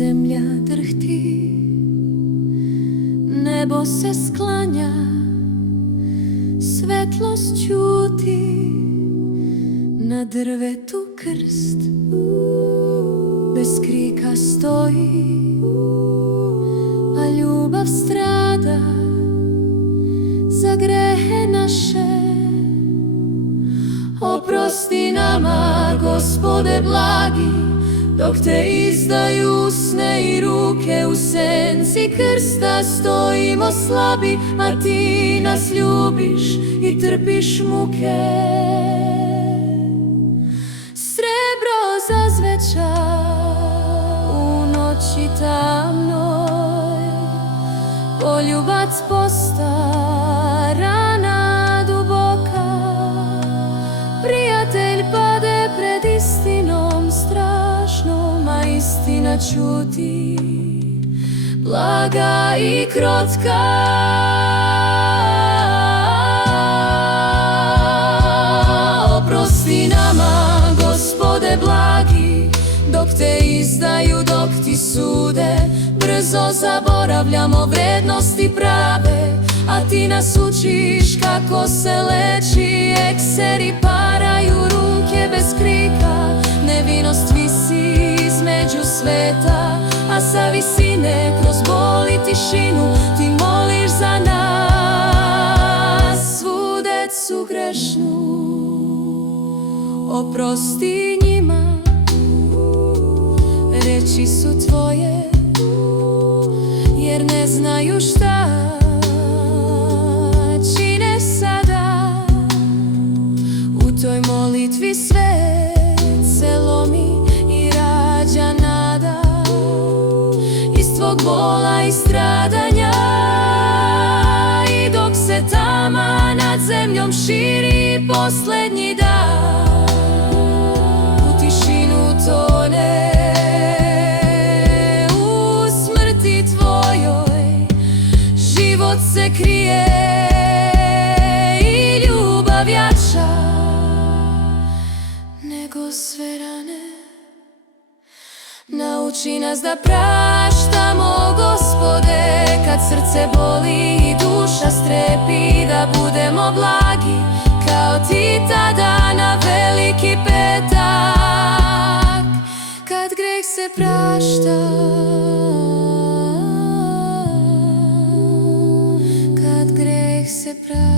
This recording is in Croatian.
zemlja drhti, nebo se sklanja, svetlost ćuti, na drvetu krst bez krika stoji, a ljubav strada za grehe naše. Oprosti nama, Gospode blagi, dok te izdaju sne i ruke. U senci krsta stojimo slabi, a ti nas ljubiš i trpiš muke. Srebro zazveća u noći tamnoj, poljubac postarana duboka, prijatelj pade pred istinom strašnom, a istina ćuti, blaga i krotka. Oprosti nama, Gospode blagi, dok te izdaju, dok ti sude. Brzo zaboravljamo vrednosti prave, a ti nas učiš kako se leči. Ekseri paraju ruke bez krika, nevinost visi između sveta, a sa visine kroz bol i tišinu ti moliš za nas, svu decu grešnu. Oprosti njima, reči su tvoje, jer ne znaju šta čine sada. U toj molitvi svet se lomi i rađa nada, iz tvog bola i stradanja. I dok se tama nad zemljom širi posljednji dan, u tišinu tone, se krije i ljubav jača nego sve rane. Nauči nas da praštamo, Gospode, kad srce boli i duša strepi, da budemo blagi kao ti tada na Veliki petak, kad greh se prašta, se pravi.